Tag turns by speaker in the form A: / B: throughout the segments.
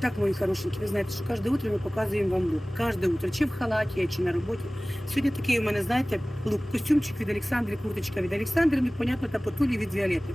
A: Так, мої хорошенькі, ви знаєте, що кожне утро ми показуємо вам лук. Кожне утро, чи в халаті, чи на роботі. Сьогодні такий у мене, знаєте, лук, костюмчик від Олександри, курточка від Олександри, ну, понятно, та потулі від Віолети.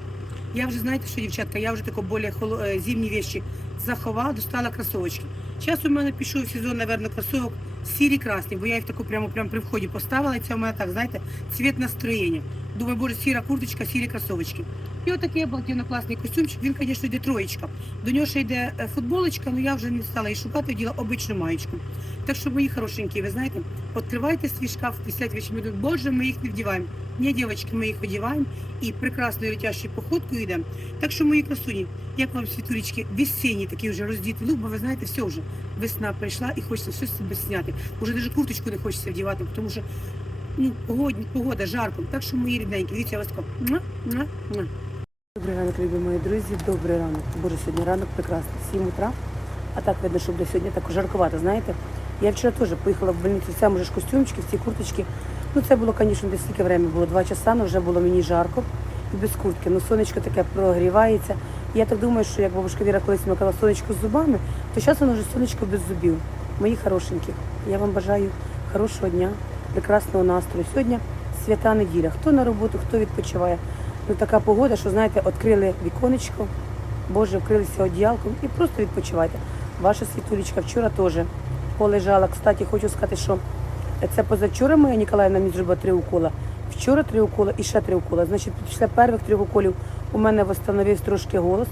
A: Я вже, знаєте, що, дівчатка, я вже тако більш холо... е, зимні вещі заховала, достала кросовочки. Зараз у мене пішов сезон, напевно, кросовок сірі красні, бо я їх таку прямо, прямо при вході поставила, і це у мене так, знаєте, цвіт настроєння. Думаю, боже, сіра курточка, сірі кросовочки. І отакий обалденно класний костюмчик, він, звісно, йде троєчка. До нього ще йде е, футболочка, але я вже не стала її шукати, діла обичну маєчку. Так що, мої хорошенькі, ви знаєте, відкривайте свій шкаф, після ми думаємо, боже, ми їх не вдіваємо. Ні, дівчатки, ми їх одіваємо і прекрасною летящою походкою йдемо. Так що, мої красуні, як вам світулечки, весенній такий вже роздітий лук, бо ви знаєте, все вже. Весна прийшла і хочеться все з себе зняти. Уже навіть курточку не хочеться вдівати, тому що ну, погодні, погода, жарко. Так що, мої рідненькі, дивіться, я вас тако. Добрий ранок, любі мої друзі, добрий ранок. Боже, сьогодні ранок прекрасний, 7 утра. А так видно, що буде сьогодні так жарковато, знаєте. Я вчора теж поїхала в больницю, в цьому ж костюмчики, в ці курточки. Ну це було, звісно, десь скільки время було, два часа, але вже було мені жарко і без куртки. Ну сонечко таке прогрівається. Я так думаю, що як бабушка Віра колись макала сонечко з зубами, то зараз воно вже сонечко без зубів. Мої хорошенькі, я вам бажаю хорошого дня, прекрасного настрою. Сьогодні свята неділя. Хто на роботу, хто відпочиває. Ну така погода, що знаєте, відкрили віконечко, Боже, вкрилися одіялком і просто відпочивайте. Ваша світулечка вчора теж полежала. Кстати, хочу сказати, що це позавчора моя Ніколаївна мені зробила три укола. Вчора три укола і ще три укола. Значить, після перших трьох уколів у мене встановився трошки голос.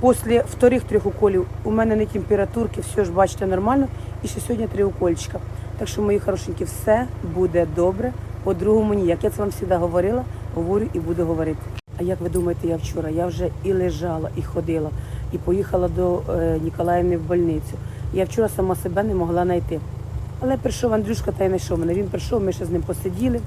A: Після вторих трьох уколів у мене не температурки, все ж бачите нормально. І ще сьогодні три укольчика. Так що, мої хорошенькі, все буде добре. По-другому ніяк. Я це вам завжди говорила, говорю і буду говорити. А як ви думаєте, я вчора? Я вже і лежала, і ходила, і поїхала до е, Ніколаївни в больницю. Я вчора сама себе не могла знайти. Але прийшов Андрюшка та й знайшов мене. Він прийшов, ми ще з ним посиділи,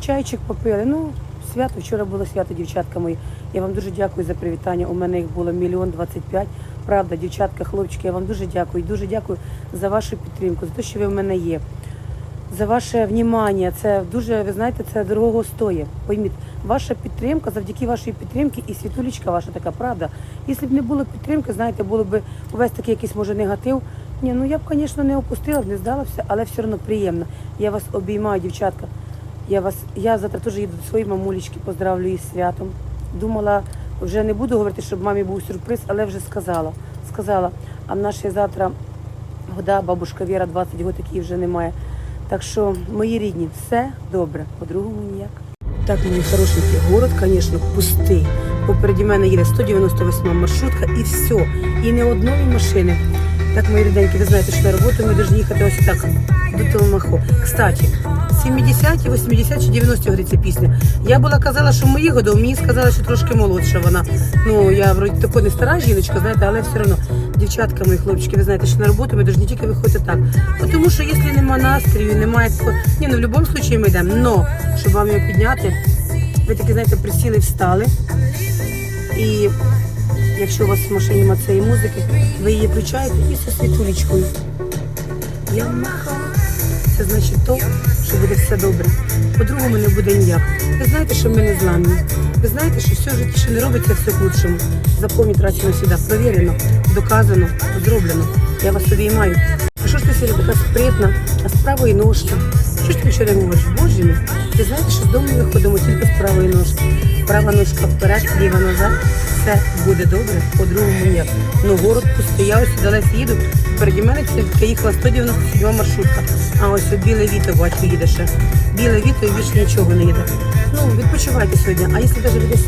A: чайчик попили. Ну, свято, вчора було свято, дівчатка мої. Я вам дуже дякую за привітання. У мене їх було мільйон двадцять п'ять. Правда, дівчатка, хлопчики, я вам дуже дякую. Дуже дякую за вашу підтримку, за те, що ви в мене є. За ваше внімання. Це дуже, ви знаєте, це дорого стоїть. Пойміть, ваша підтримка, завдяки вашій підтримці і світулечка ваша така правда. Якщо б не було підтримки, знаєте, було б увесь такий якийсь може негатив. Ні, ну я б, звісно, не опустила, не здала все, але все одно приємно. Я вас обіймаю, дівчатка. Я вас, я завтра теж їду до своєї мамулечки, поздравлю її святом. Думала, вже не буду говорити, щоб мамі був сюрприз, але вже сказала. Сказала, а в ще завтра года, бабушка Віра 20 років такої вже немає. Так що, мої рідні, все добре, по-другому ніяк. Так, мої хорошенькі, город, звісно, пустий. Попереді мене їде 198 маршрутка і все. І не одної машини. Так, мої ріденькі, ви знаєте, що на роботу ми повинні їхати ось так, до Телемаху. Кстати, 70, 80 чи 90 годиться пісня. Я була казала, що моїх годов, мені сказали, що трошки молодша вона. Ну, я вроді тако не стара жіночка, знаєте, але все одно. Дівчатка, мої хлопчики, ви знаєте, що на роботу ми повинні тільки виходити так. Бо Тому що якщо немає настрою, немає такого. Ні, ну в будь-якому випадку ми йдемо. Но, щоб вам його підняти, ви таки, знаєте, присіли, встали. І якщо у вас в машині немає цієї музики, ви її включаєте і зі світулечкою. Я махаю. Це значить то, що буде все добре. По-другому не буде ніяк. Ви знаєте, що ми не зламні. Ви знаєте, що все в житті, що не робиться, все к лучшому. Запомніть раз сюди. Провірено, доказано, зроблено. Я вас обіймаю. А що ж ти сьогодні така спритна, а з правої ножки? Що ж ти вчора говориш? Боже мій, ти знаєте, що з дому ми ходимо тільки з правої ножки. Права ножка вперед, ліва назад. Все буде добре, по-другому ніяк. Ну, город пустий. Я ось далеко їду. Переді мене їхала 197 маршрутка. А ось от біле віто, бачу, їде ще. Біле віто і більше нічого не їде. Ну, відпочивайте сьогодні. А якщо навіть десь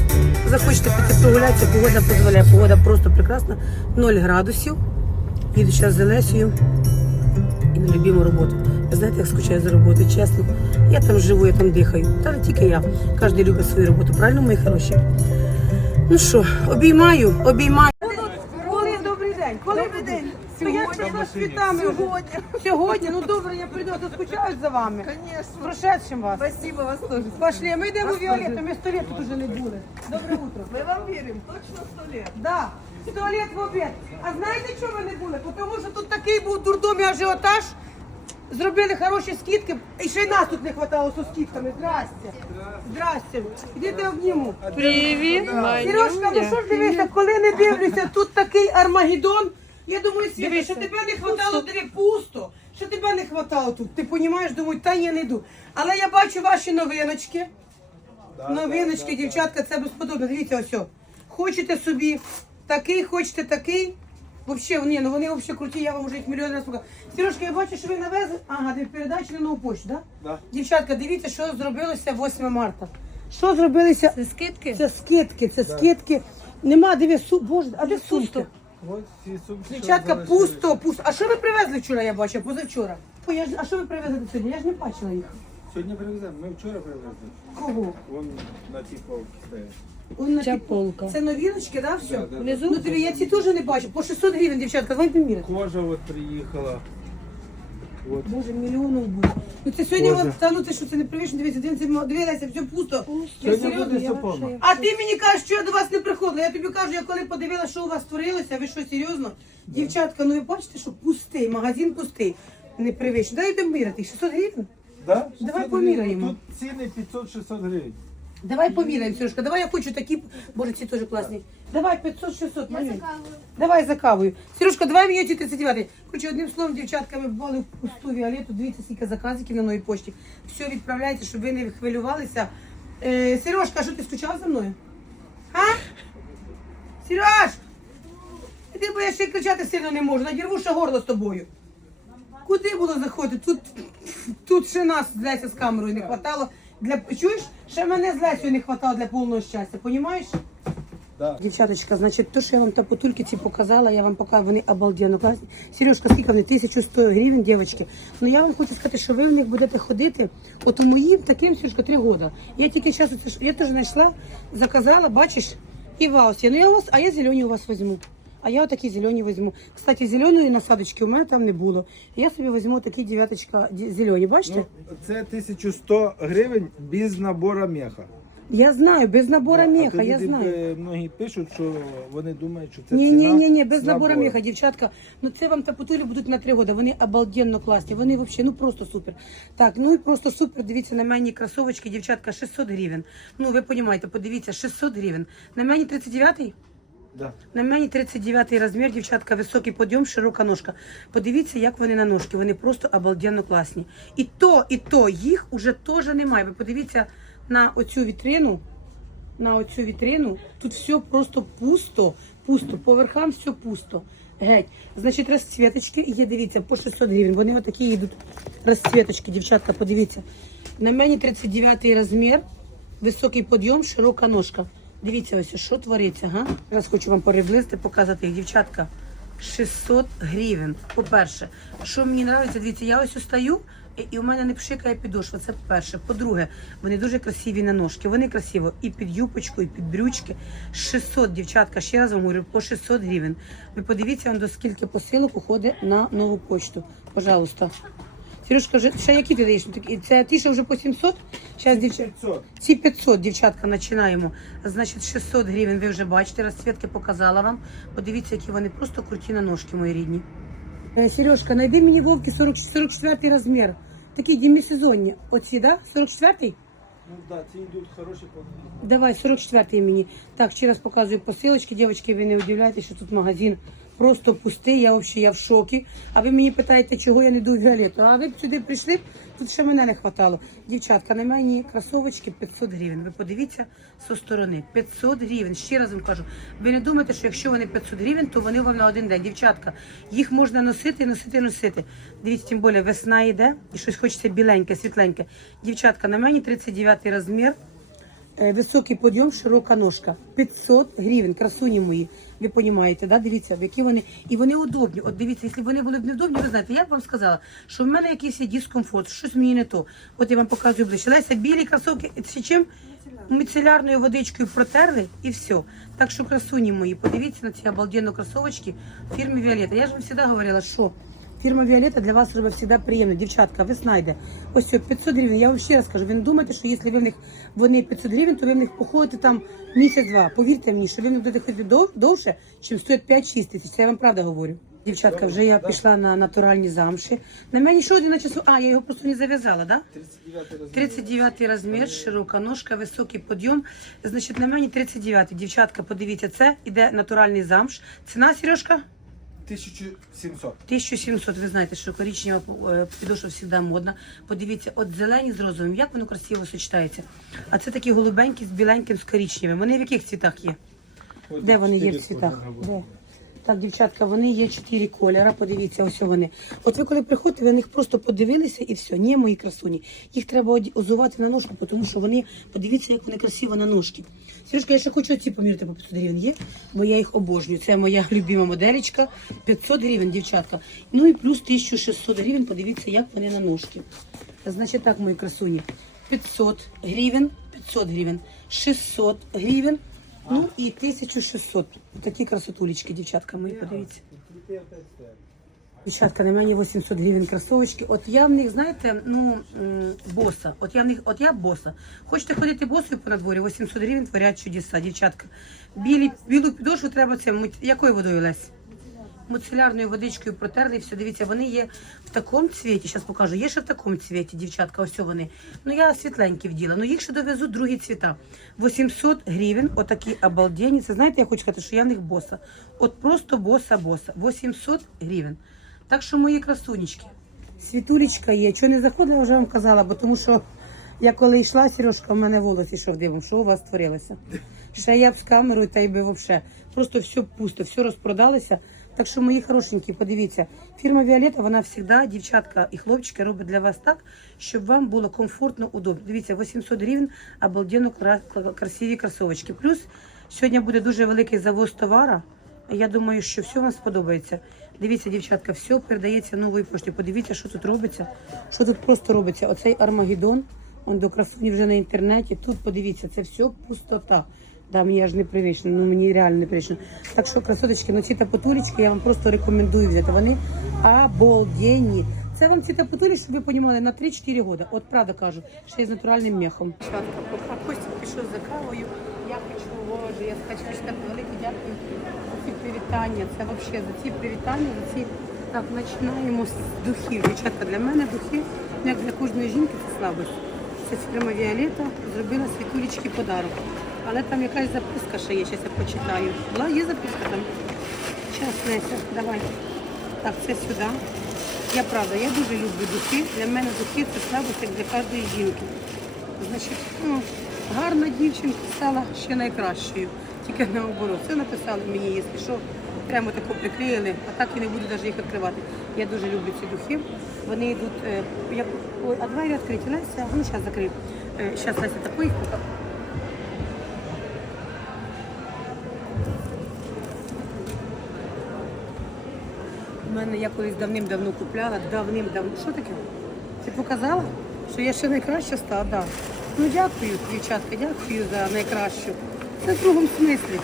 A: захочете піти прогулятися, погода дозволяє. Погода просто прекрасна. 0 градусів. Їду зараз з Олесею і на любиму роботу. Знаєте, як скучаю за роботою, чесно. Я там живу, я там дихаю. Та не тільки я. Кожен любить свою роботу. Правильно, мої хороші? Ну що, обіймаю, обіймаю. Коли добрий день, коли
B: Добрий день.
A: Ну, я прийшла з світами.
B: Сьогодні.
A: Сьогодні, ну добре, я прийду, а то скучають за вами.
B: Конечно.
A: Прошедшим вас.
B: Спасибо вас тоже.
A: Пошли, ми йдемо в Віолетту, ми сто літ тут уже не були. Добре утро.
B: Мы вам верим. Точно сто лет.
A: Да, сто лет в обід. А знаєте, чого ви не були? Тому що тут такий був дурдомі ажіотаж. Зробили хороші скидки, і ще й нас тут не хватало з скидками. Здрасте. Здрасте. Ідите обніму.
C: Привіт,
A: Сережка, ну що ж дивися, коли не дивлюся, тут такий Армагеддон. Я думаю, Світа,
C: Дивися.
A: що тебе не хватало, диви, пусто. Що тебе не хватало тут. Ти розумієш, думаю, та я не йду. Але я бачу ваші новиночки. Новиночки, дівчатка, це безподобно. Дивіться, ось. о. Хочете собі такий, хочете такий. Вообще, ні, ну вони взагалі круті, я вам вже їх мільйон разів показала. Сережка, я бачу, що ви навезли. Ага, ви передачі на нову почту, так?
D: Да.
A: Дівчатка, дивіться, що зробилося 8 марта. Що зробилося?
C: Це скидки?
A: Це скидки, це скидки. Нема, диви, су... Боже, а де сумки?
D: Ось ці сумки. що
A: Дівчатка, пусто, пусто. А що ви привезли вчора, я бачу, позавчора? Ой, я ж... А що ви привезли до сьогодні? Я ж не бачила їх.
D: Сьогодні привеземо. Ми вчора привезли.
A: Кого?
D: Вон на цій полці стоять.
A: Он на
C: Ця полка.
A: Це новіночки, да, все?
D: Да.
C: Внизу?
A: Ну тобі я ці теж не бачу. По 600 гривень, дівчатка, давай поміряти.
D: Кожа от приїхала. От.
A: Боже, мільйонів буде. Ну це сьогодні,
D: Боже.
A: от, та ну ти що, це не привично, дивіться, дивіться, дивіться, все пусто. Я
D: Сьогодні
A: серйозно,
D: буде
A: я
D: все повно.
A: А ти мені кажеш, що я до вас не приходила. Я тобі кажу, я коли подивилася, що у вас творилося, ви що, серйозно? Дівчатка, ну ви бачите, що пустий, магазин пустий. Не привично. Дайте міряти, 600 гривень?
D: Да?
A: Давай
D: 600
A: поміряємо.
D: Тут ціни 500-600 гривень.
A: Давай поміряємо, Сережка, давай я хочу такі, боже, ці теж класні. Давай 500-600, Манюнь. Давай за кавою. Сережка, давай мені ці 39. Короче, одним словом, дівчатка, ми бували в пусту Віолету. Дивіться, скільки заказиків на новій пошті. Все відправляйте, щоб ви не хвилювалися. Е, Сережка, що ти скучав за мною? А? Сереж! Ти бо я ще кричати сильно не можу, надірву ще горло з тобою. Куди було заходити? Тут, тут ще нас з Леся з камерою не хватало. Для, чуєш? Ще мене з Лесею не хватало для повного щастя, понімаєш?
D: Да.
A: Дівчаточка, значить, то, що я вам та потульки ці показала, я вам показала, вони обалденно класні. Сережка, скільки вони? 1100 гривень, дівчатки. Ну я вам хочу сказати, що ви в них будете ходити. От у моїм таким, Сережка, три роки. Я тільки зараз, я теж знайшла, заказала, бачиш, і ваус є. Ну я у вас, а я зелені у вас візьму. А я отакі зелені візьму. Кстати, зеленої насадочки у мене там не було. Я собі візьму такі дев'яточка зелені, бачите?
D: Ну, це 1100 гривень без набору меха.
A: Я знаю, без набора
D: Да, а
A: меха,
D: то
A: я
D: люди,
A: знаю.
D: е, Многі пишуть, що вони думають, що це
A: Ні,
D: ціна
A: ні, ні, ні, без набора
D: набору.
A: меха, дівчатка. Ну це вам тапотулі будуть на три роки. Вони обалденно класні. Вони взагалі, ну просто супер. Так, ну і просто супер. Дивіться на мені кросовочки, дівчатка, 600 гривень. Ну ви розумієте, подивіться, 600 гривень. На мені 39-й?
D: Да.
A: На мені 39 розмір, дівчатка, високий подйом, широка ножка. Подивіться, як вони на ножки. Вони просто обалденно класні. І то, і то їх уже теж немає. Ви подивіться на оцю вітрину. На оцю вітрину. Тут все просто пусто, пусто. По верхам все пусто. Геть. Значить, розцвіточки є, дивіться, по 600 гривень. Вони отакі йдуть розцвіточки, дівчатка, подивіться. На мені 39 розмір, високий подйом, широка ножка. Дивіться ось, що твориться, га? Зараз хочу вам приблизити, показати їх, дівчатка. 600 гривень. По-перше, що мені подобається, дивіться, я ось стою, і, і у мене не пшикає підошва. Це по-перше. По-друге, вони дуже красиві на ножки. Вони красиво і під юпочку, і під брючки. 600, дівчатка, ще раз вам говорю, по 600 гривень. Ви подивіться, он до скільки посилок уходить на нову почту. Пожалуйста. Сережка, ще які ти даєш? Такі- Це ті, що вже по 700? Зараз, дівчатка.
D: 500.
A: Ці 500, дівчатка, починаємо. Значить, 600 гривень, ви вже бачите, розцвітки показала вам. Подивіться, які вони просто круті на ножки, мої рідні. Е, Сережка, знайди мені вовки 40, 44 розмір. Такі демісезонні. Оці, да? 44-й?
D: Ну да, ці йдуть хороші по
A: Давай, 44-й мені. Так, ще раз показую посилочки. Дівчатки, ви не удивляйтесь, що тут магазин просто пустий. Я взагалі я в шокі. А ви мені питаєте, чого я не йду в Віолетту. А ви б сюди прийшли, тут ще мене не хватало. Дівчатка, на мені кросовочки 500 гривень. Ви подивіться зі сторони. 500 гривень. Ще раз вам кажу. Ви не думайте, що якщо вони 500 гривень, то вони вам на один день. Дівчатка, їх можна носити, носити, носити. Дивіться, тим більше весна йде і щось хочеться біленьке, світленьке. Дівчатка, на мені 39 розмір. Е, Високий подйом, широка ножка. 500 гривень, красуні мої. Ви розумієте, да? дивіться, які вони. І вони удобні. От дивіться, якщо вони були б невдобні, ви знаєте, я б вам сказала, що в мене якийсь є дискомфорт, щось мені не то. От я вам показую ближче. Леся, білі кросовки, це чим? Міцелярною водичкою протерли і все. Так що красуні мої, подивіться на ці обалденно кросовочки фірми Віолетта. Я ж вам завжди говорила, що Фірма Віолетта для вас робить завжди приємно. Дівчатка, ви знайде. Ось 500 гривень. Я вам ще раз кажу, ви не думайте, що якщо ви в них вони 500 гривень, то ви в них походите там місяць-два. Повірте мені, що ви в них будете ходити дов- довше, чим стоять 5-6 тисяч. Це я вам правда говорю. Дівчатка, вже я пішла на натуральні замші. На мені що один на часу. А, я його просто не зав'язала, так? Да?
D: 39 розмір.
A: 39 розмір, широка ножка, високий подйом. Значить, на мені 39. Дівчатка, подивіться, це іде натуральний замш. Ціна, Сережка?
D: 1700.
A: 1700, ви знаєте, що коричнева е, підошва завжди модна. Подивіться, от зелені з розовим, як воно красиво сочетається. А це такі голубенькі з біленьким, з коричневим. Вони в яких цвітах є? Де вони є в цвітах? Де? Так, дівчатка, вони є чотири кольора. Подивіться, ось вони. От ви коли приходите, ви на них просто подивилися і все. Ні, мої красуні. Їх треба озувати на ножку, тому що вони, подивіться, як вони красиво на ножки. Сережка, я ще хочу ці поміряти по 500 гривень. Є, бо я їх обожнюю. Це моя любима моделечка. 500 гривень, дівчатка. Ну і плюс 1600 гривень. Подивіться, як вони на ножки. Значить так, мої красуні. 500 гривень, 500 гривень, 600 гривень, ну і 1600. Такі красотулечки, дівчатка мої, подивіться. Дівчатка, на мені 800 гривень кросовочки. От я в них, знаєте, ну, боса. От я в них, от я боса. Хочете ходити босою по надворі, 800 гривень творять чудеса, дівчатка. Білі, білу підошву треба це, мити. якою водою лесь? Муцелярною водичкою протерли, і все, дивіться, вони є в такому цвіті, зараз покажу, є ще в такому цвіті, дівчатка, ось вони. Ну я світленькі вділа, ну їх ще довезуть другі цвіта. 800 гривень, отакі обалдені. Це знаєте, я хочу сказати, що я в них боса. От просто боса-боса. 800 гривень. Так що мої красунечки. Світулечка є. Чого не заходила, вже вам казала, бо тому що я коли йшла, Сережка, в мене волос ішов дивом. Що у вас творилося? Ще я б з камерою, та й би взагалі. Просто все пусто, все розпродалося. Так що, мої хорошенькі, подивіться, фірма Віолета, вона завжди, дівчатка і хлопчики, робить для вас так, щоб вам було комфортно, удобно. Дивіться, 800 гривень, обалденно кра- кра- красиві кросовочки. Плюс сьогодні буде дуже великий завоз товара. Я думаю, що все вам сподобається. Дивіться, дівчатка, все передається новою поштою. Подивіться, що тут робиться. Що тут просто робиться? Оцей Армагеддон, он до красуні вже на інтернеті. Тут подивіться, це все пустота. Да, мені аж не привично, ну мені реально не привично. Так що, красоточки, ну ці тапотулечки я вам просто рекомендую взяти. Вони обалденні. Це вам ці тапотулі, щоб ви розуміли, на 3-4 роки. От правда кажу, ще й з натуральним мехом. Костя пішов за кавою, я хочу, боже, я хочу сказати велике дякую ці привітання. Це взагалі за ці привітання, за ці так починаємо з духів. Дівчатка, для мене духи, як для кожної жінки, це слабость. Це фірма Віолета зробила світулечки подарок. Але там якась записка ще є, зараз я почитаю. Була, є записка там? Зараз, Леся, давай. Так, це сюди. Я правда, я дуже люблю духи. Для мене духи це слабость, як для кожної жінки. Значить, ну, гарна дівчинка стала ще найкращою. Тільки наоборот. Це написали мені, якщо що, прямо тако приклеїли, а так і не буду навіть їх відкривати. Я дуже люблю ці духи. Вони йдуть, е, як... Ой, а двері відкриті, Леся, ну зараз закрию. Зараз Леся таку У мене я колись давним-давно купляла, давним-давно. Що таке? Ти показала, що я ще найкраща стала? Да. Ну дякую, дівчатка, дякую за найкращу. Це в другому смислі.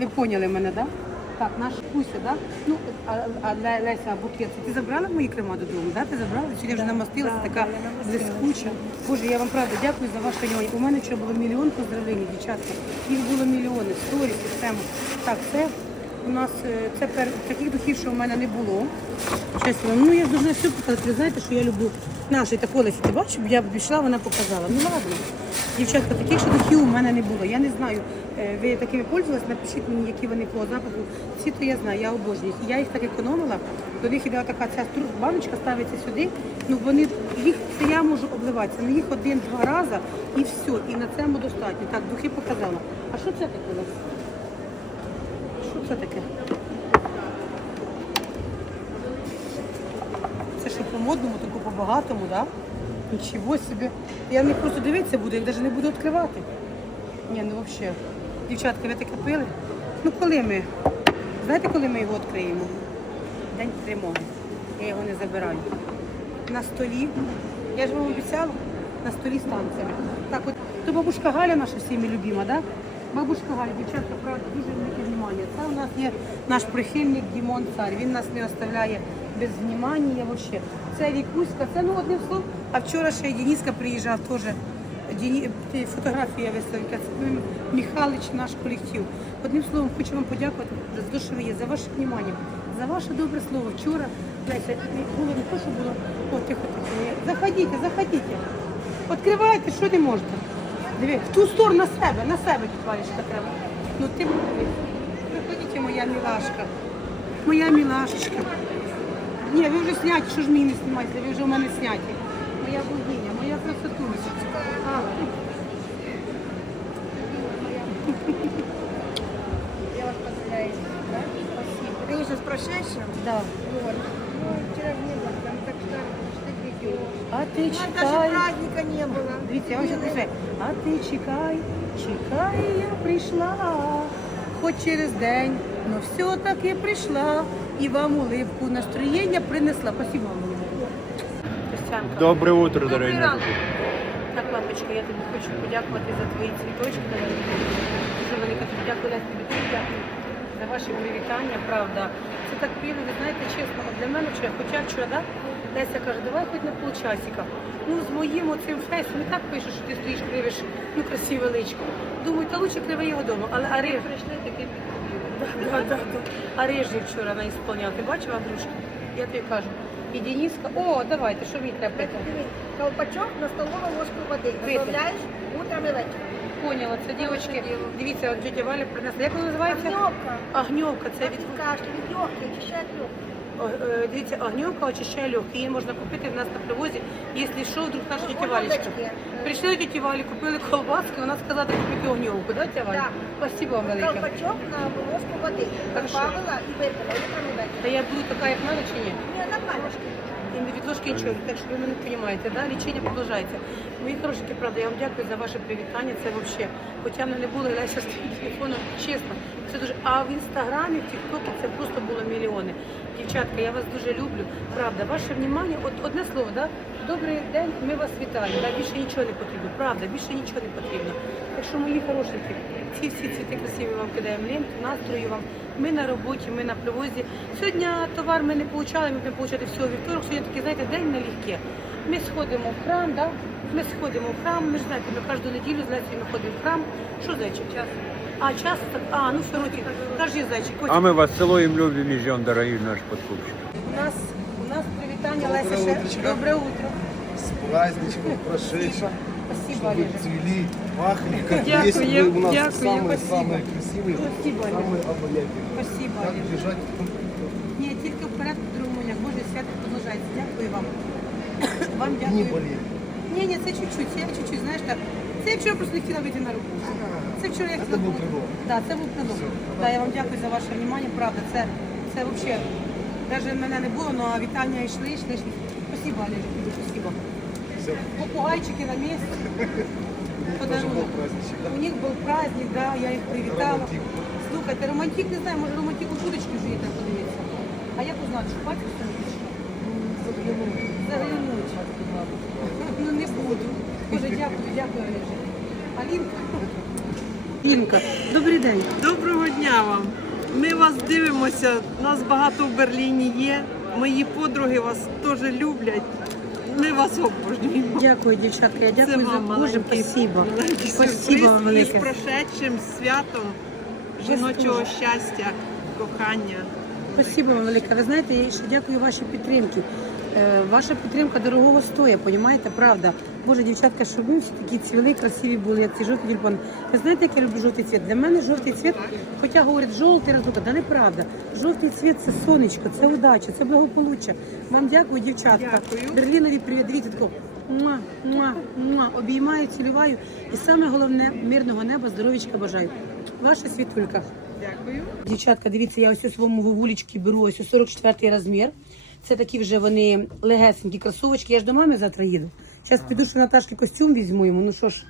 A: Ви поняли мене, так? Да? Так, наш Куся, да? Ну, а, а Ле- Леся, а букет, ти забрала мої крема додому, да? Ти забрала? Сьогодні вже намастилася, така блискуча. Боже, я вам правда дякую за ваше внимание. У мене ще було мільйон поздравлень, дівчатка. Їх було мільйони, сторіс, систему. Так, це у нас е, це пер... таких духів, що в мене не було. Чесно, ну я должна все показати. Ви знаєте, що я люблю наші та колесі. Ти бачиш, я б пішла, вона показала. Ну ладно. Дівчатка, таких ще духів у мене не було. Я не знаю, е, ви такими пользувалися, напишіть мені, які вони по запаху. Ці то я знаю, я обожнюю їх. Я їх так економила. До них іде така ця баночка ставиться сюди. Ну вони їх це я можу обливатися. Ну їх один-два рази і все. І на цьому достатньо. Так, духи показала. А що це таке? Що це таке? Це що по-модному, таку по-багатому, так? Да? Нічого собі. Я не просто дивитися буду, я навіть не буду відкривати. Ні, ну взагалі. Дівчатка, ви таке пили? Ну коли ми? Знаєте, коли ми його відкриємо? День перемоги. Я його не забираю. На столі. Я ж вам обіцяла, на столі з танцями. Так от, то бабушка Галя наша всіми любима, так? Да? Бабушка Галя, дівчатка, правда, дуже. Це у нас є наш прихильник Дімон Цар. Він нас не оставляє без внимання. Це Вікуська, це ну одним словом. А вчора ще Дениска приїжджав теж. Дені... Фотографія виставка, це Михайлович, наш колектив. Одним словом, хочу вам подякувати за те, що ви є, за ваше внимання, за ваше добре слово. Вчора, Леся, було не то, що було, тихо, тихо. Заходіть, заходіть. Відкривайте, що не можете. Диви, в ту сторону на себе, на себе варішка треба. Ну ти подивись. Приходіть, моя мілашка. Моя мілашечка. Ні, ви вже зняті, що ж мені не знімаєте, ви вже у мене зняті. Моя богиня, моя красотулечка. А,
C: Я вас поздравляю. Да? Спасибо. Конечно, с прошедшим.
A: да.
C: Вот. Ну, вчера не было, там так ждали, что ты придешь.
A: А ти
C: У нас даже
A: чекай.
C: праздника не было.
A: Дивіться, я вам ще пишу. А ти чекай, чекай, я прийшла. Хоч через день, Но все-таки прийшла. І вам улипку настроєння принесла. Спасибо вам. Костянка.
E: Доброе утро, дорогие
C: ранок.
A: Так, лапочка, я тобі хочу подякувати за твої цвіточки. Дуже велике тобі дякую, Лесь, тобі дуже дякую за ваші привітання, правда. Це так піло, ви знаєте, чесно, от для мене вчора, хоча вчора, да, Леся каже, давай хоч на полчасика. Ну, з моїм оцим фейсом і так пишеш, що ти стоїш, кривиш, ну, красиве личко. Думаю, та лучше криве його вдома, але а риж...
C: Пришли такие
A: Да, да, да, да. А рижі вчора не ісполняв. Ти бачила грушки? Я тобі кажу. І Дениска, о, давайте, що мені треба? пити?
C: Колпачок на столовую ложку.
A: Выпей.
C: Добавляешь утром и вечером.
A: Поняла, це дівчатки. Дивіться, от тетя Валя принесла. Як вона називається?
C: Огневка.
A: Огньовка, це від
C: Кашель, легкий, очищает легкие.
A: О, е, Дивіться, огньовка очищає легкі. Її можна купити в нас на привозі. Якщо що, вдруг наша тетя Валечка. Прийшли до тіті Валі, купили колбаски, вона сказала, так купити огньовку. Да, тетя Валя?
C: Да.
A: Спасибо вам велике.
C: Колпачок на ложку воды.
A: Хорошо.
C: Добавила и выпила утром и.
A: Та я буду така, як надо, чи ні?
C: Не, нормально.
A: І не від ложки нічого, так що ви мене розумієте, да? лічення продовжується. Мої хорошенькі, правда, я вам дякую за ваше привітання, це взагалі. Хоча мене не було, Леся з тим телефоном, чесно, це дуже. А в інстаграмі, в Тіктокі це просто було мільйони. Дівчатка, я вас дуже люблю. Правда, ваше внимання, от одне слово, да? Добрий день, ми вас вітаємо. Да? Більше нічого не потрібно. Правда, більше нічого не потрібно. Так що, мої хорошенькі, ці всі цвіти красиві вам кидаємо ленту, настрою вам. Ми на роботі, ми на привозі. Сьогодні товар ми не получали, ми будемо получати всього вівторок. Сьогодні такий, знаєте, день налегке. Ми сходимо в храм, да? ми сходимо в храм, ми ж знаєте, ми кожну неділю з Лесією ми ходимо в храм. Що зайчик? Час. А, час так, а, ну все, роки. Кажи, зайчик,
E: А
A: Котик.
E: мы вас целуем, любим и ждем, дорогие наши подкупщики.
A: У нас, у нас привітання, Леся,
D: Доброе
A: ще.
D: утречко.
A: Добре утро
D: С праздничком прошедшим.
A: Спасибо,
D: Чтобы
A: Олежек.
D: цвели, пахли, как
A: Дякую,
D: есть вы у нас
A: дякую,
D: самые,
A: спасибо.
D: самые красивые,
A: Спасибо, Олег.
D: самые обаятельные.
A: Спасибо,
D: Как
A: Олег.
D: бежать?
A: Ні, тільки вперед по другому дня. Боже, свято продовжається. Дякую вам. Вам
D: Не
A: дякую.
D: болеют.
A: Ні, ні, це чуть-чуть, це я чуть-чуть, знаєш так. Це я вчора просто не хотіла вийти на роботу. Це вчора я
D: Це
A: хотіла...
D: був прилог.
A: Да, це був прилог.
D: Все.
A: Да, я вам дякую за ваше внимание, правда. Це, це взагалі, навіть мене не було, але вітання йшли, йшли, йшли. Спасибо, Олежик, тобі, спасибо.
D: Все.
A: Попугайчики на місці. Подарунок.
D: был?
A: У них був праздник, да, я їх привітала. Слухайте, романтик не знаю, може романтик у будочки вже є, так подивіться. А як узнати, що батько стоїть? Заглянуть. Ну не буду. Боже, дякую, дякую, Олежик. Алінка. Алінка, добрий день.
B: Доброго дня вам. Ми вас дивимося. Нас багато в Берліні є. Мої подруги вас теж люблять. Ми вас обожнюємо.
A: Дякую, дівчатка. Я дякую за Боже, спасибо.
B: маленький
A: Спасибо вам
B: велике. І
A: з
B: прошедшим святом жіночого щастя, кохання.
A: Спасибо вам велике. Ви знаєте, я ще дякую вашій підтримці. Е, Ваша підтримка дорогого стоїть, понімаєте, правда. Боже, дівчатка, щоб ви всі такі цвіли, красиві були, як ці жовті тюльпани. Ви знаєте, як я люблю жовтий цвіт? Для мене жовтий цвіт, хоча говорять, жовтий разука, да неправда. Жовтий цвіт це сонечко, це удача, це благополуччя. Вам дякую, дівчатка.
B: Дякую.
A: Берлінові привіт. Дивіться тако. Муа, муа, муа. Обіймаю, цілюваю. І саме головне мирного неба, здоров'ячка бажаю. Ваша світулька.
B: Дякую.
A: Дівчатка, дивіться, я ось у своєму вовулечки беру ось у 44 розмір. Це такі вже вони легесенькі кросовочки. Я ж до мами завтра їду. Зараз піду, що Наташки костюм візьму йому. Ну що ж,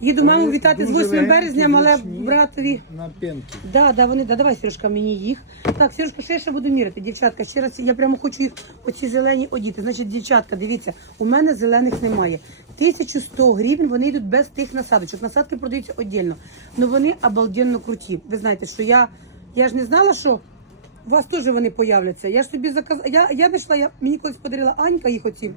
A: їду маму вітати з
D: Дуже
A: 8
D: легенькі,
A: березня, але
D: зручні.
A: братові.
D: На пенке.
A: Да, да, вони, да, давай, Сережка, мені їх. Так, Сережка, ще я ще буду міряти. Дівчатка, ще раз, я прямо хочу їх оці зелені одіти. Значить, дівчатка, дивіться, у мене зелених немає. 1100 гривень, вони йдуть без тих насадочок. Насадки продаються віддільно. Ну вони обалденно круті. Ви знаєте, що я, я ж не знала, що у вас теж вони появляться. Я ж собі заказала, я, я я, мені колись подарила Анька їх оці.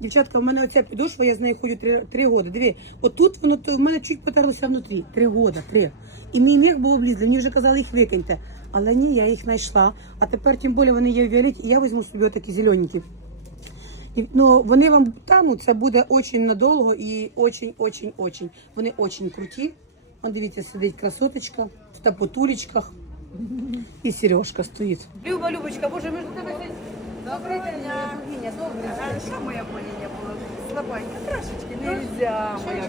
A: Дівчатка, у мене оця підошва, я з нею ходжу три, три роки. Диві, отут воно то в мене чуть потерлося внутрі. Три роки, три. І мій міг був облізли, мені вже казали їх викиньте. Але ні, я їх знайшла. А тепер тим більше вони є в Віолеті, і я візьму собі отакі зелененькі. Ну, вони вам та, ну, це буде очень надовго і очень, очень, очень. Вони очень круті. Вон дивіться, сидить красоточка в тапотулечках. І Сережка стоїть. Люба, Любочка, боже, ми ж до тебе. сьогодні- день, моя богиня, день.
C: Що моя богиня була? Слабанька, трошечки.
A: Ну,
C: Нельзя,
A: моя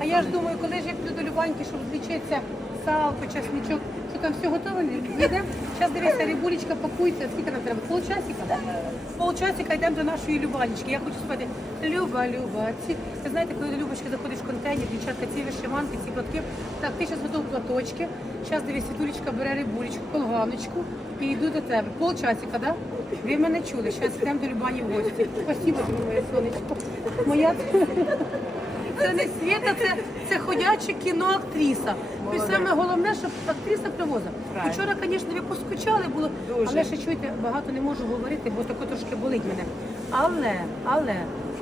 A: А я ж думаю, коли ж я піду до Любаньки, щоб злічитися салко, чесничок, що там все готове, йдемо. Зараз дивися, рибулечка пакується, скільки нам треба? Полчасика? Полчасика йдемо до нашої Любанечки. Я хочу спитати, Люба, Люба, ці, ви знаєте, коли до Любочки заходиш в контейнер, дівчатка, ці вишиванки, ці платки, так, ти зараз готов платочки, зараз дивись, Світулечка бере рибулечку, колганочку і йду до тебе. Полчасика, да? Ви мене чули, зараз йдемо до Любані в гості. Спасибо тобі, моє сонечко. Моя це не світа, це, це ходяче кіно актриса. І саме головне, щоб актриса привозила. Вчора, звісно, ви поскучали було, але ще чуєте, багато не можу говорити, бо тако трошки болить мене. Але, але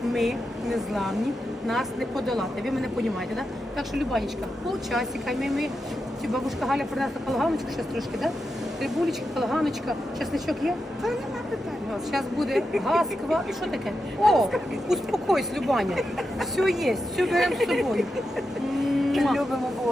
A: ми незламні, нас не подолати. Ви мене розумієте, да? Так що, Любанечка, полчасика, ми, ми, ці бабушка Галя принесла колганочку, ще трошки, да? Рибулечка, колганочка, чесничок є?
C: Та нема питань.
A: Зараз буде гасква. Що таке? О, успокойся, Любаня. Все є, все беремо з собою. Ми
C: Любимо бувати.